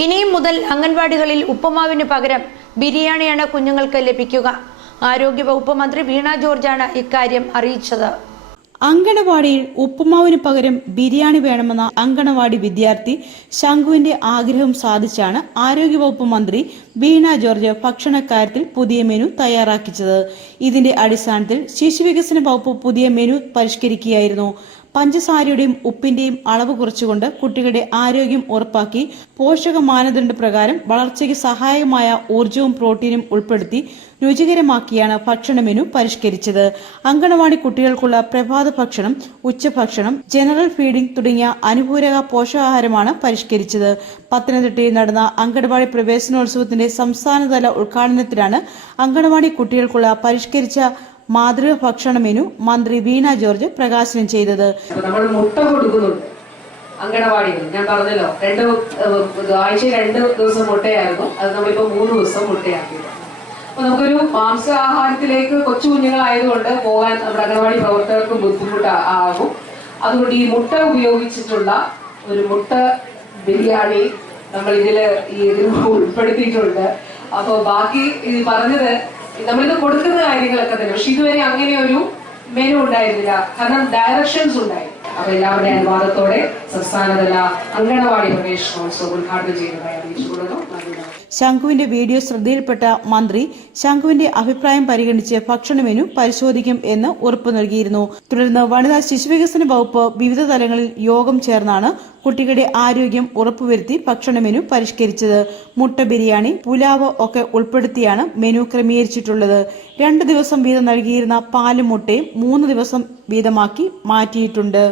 ഇനിയും മുതൽ അംഗൻവാടികളിൽ ഉപ്പുമാവിന് പകരം ബിരിയാണിയാണ് കുഞ്ഞുങ്ങൾക്ക് ലഭിക്കുക. ആരോഗ്യവകുപ്പ് മന്ത്രി വീണ ജോർജാണ് ഇക്കാര്യം അറിയിച്ചത്. അങ്കണവാടിയിൽ ഉപ്പുമാവിന് പകരം ബിരിയാണി വേണമെന്ന അങ്കണവാടി വിദ്യാർത്ഥി ശംഖുവിന്റെ ആഗ്രഹം സാധിച്ചാണ് ആരോഗ്യവകുപ്പ് മന്ത്രി വീണ ജോർജ് ഭക്ഷണക്കാര്യത്തിൽ പുതിയ മെനു തയ്യാറാക്കിച്ചത്. ഇതിന്റെ അടിസ്ഥാനത്തിൽ ശിശുവികസന വകുപ്പ് പുതിയ മെനു പരിഷ്കരിക്കുകയായിരുന്നു. പഞ്ചസാരയുടെയും ഉപ്പിന്റെയും അളവ് കുറച്ചുകൊണ്ട് കുട്ടികളുടെ ആരോഗ്യം ഉറപ്പാക്കി പോഷക മാനദണ്ഡ പ്രകാരം വളർച്ചയ്ക്ക് സഹായകമായ ഊർജവും പ്രോട്ടീനും ഉൾപ്പെടുത്തി രുചികരമാക്കിയാണ് ഭക്ഷണ മെനു പരിഷ്കരിച്ചത്. അങ്കണവാടി കുട്ടികൾക്കുള്ള പ്രഭാത ഭക്ഷണം, ഉച്ചഭക്ഷണം, ജനറൽ ഫീഡിംഗ് തുടങ്ങിയ അനുപൂരക പോഷകാഹാരമാണ് പരിഷ്കരിച്ചത്. പത്തനംതിട്ടയിൽ നടന്ന അങ്കണവാടി പ്രവേശനോത്സവത്തിന്റെ സംസ്ഥാനതല ഉദ്ഘാടനത്തിലാണ് അങ്കണവാടി കുട്ടികൾക്കുള്ള പരിഷ്കരിച്ച മാതൃക ഭക്ഷണ മെനു മന്ത്രി വീണ ജോർജ് പ്രകാശനം ചെയ്തത്. നമ്മൾ മുട്ട കൊടുക്കുന്നുണ്ട് അങ്കണവാടികൾ. ഞാൻ പറഞ്ഞല്ലോ, ആഴ്ചയിൽ 2 ദിവസം മുട്ടയായിരുന്നു. അത് നമ്മളിപ്പോ 3 ദിവസം മുട്ടയാക്കിയിട്ടുണ്ട്. അപ്പൊ നമുക്കൊരു മാംസാഹാരത്തിലേക്ക് കൊച്ചു കുഞ്ഞുങ്ങളായതുകൊണ്ട് പോകാൻ നമ്മുടെ അംഗനവാടി പ്രവർത്തകർക്കും ബുദ്ധിമുട്ടാകും. അതുകൊണ്ട് ഈ മുട്ട ഉപയോഗിച്ചിട്ടുള്ള ഒരു മുട്ട ബിരിയാണി നമ്മൾ ഇതില് ഉൾപ്പെടുത്തിയിട്ടുണ്ട്. അപ്പൊ ബാക്കി പറഞ്ഞത് നമ്മളിത് കൊടുക്കുന്ന കാര്യങ്ങളൊക്കെ തന്നെ. പക്ഷെ ഇതുവരെ അങ്ങനെ ഒരു മെനു ഉണ്ടായിരുന്നില്ല, കാരണം ഡയറക്ഷൻസ് ഉണ്ടായി. അപ്പൊ എല്ലാവരുടെയും അനുവാദത്തോടെ സംസ്ഥാനതല അങ്കണവാടി പ്രവേശനോത്സവം ഉദ്ഘാടനം ചെയ്യുന്നതായി അറിയിച്ചുകൊള്ളുന്നു. ശംഖുവിന്റെ വീഡിയോ ശ്രദ്ധയിൽപ്പെട്ട മന്ത്രി ശംഖുവിന്റെ അഭിപ്രായം പരിഗണിച്ച് ഭക്ഷണ മെനു പരിശോധിക്കും എന്ന് ഉറപ്പു നൽകിയിരുന്നു. തുടർന്ന് വനിതാ ശിശുവികസന വകുപ്പ് വിവിധ തലങ്ങളിൽ യോഗം ചേർന്നാണ് കുട്ടികളുടെ ആരോഗ്യം ഉറപ്പുവരുത്തി ഭക്ഷണ മെനു പരിഷ്കരിച്ചത്. മുട്ട ബിരിയാണി, പുലാവ് ഒക്കെ ഉൾപ്പെടുത്തിയാണ് മെനു ക്രമീകരിച്ചിട്ടുള്ളത്. 2 ദിവസം വീതം നൽകിയിരുന്ന പാലും മുട്ടയും 3 ദിവസം വീതമാക്കി മാറ്റിയിട്ടുണ്ട്.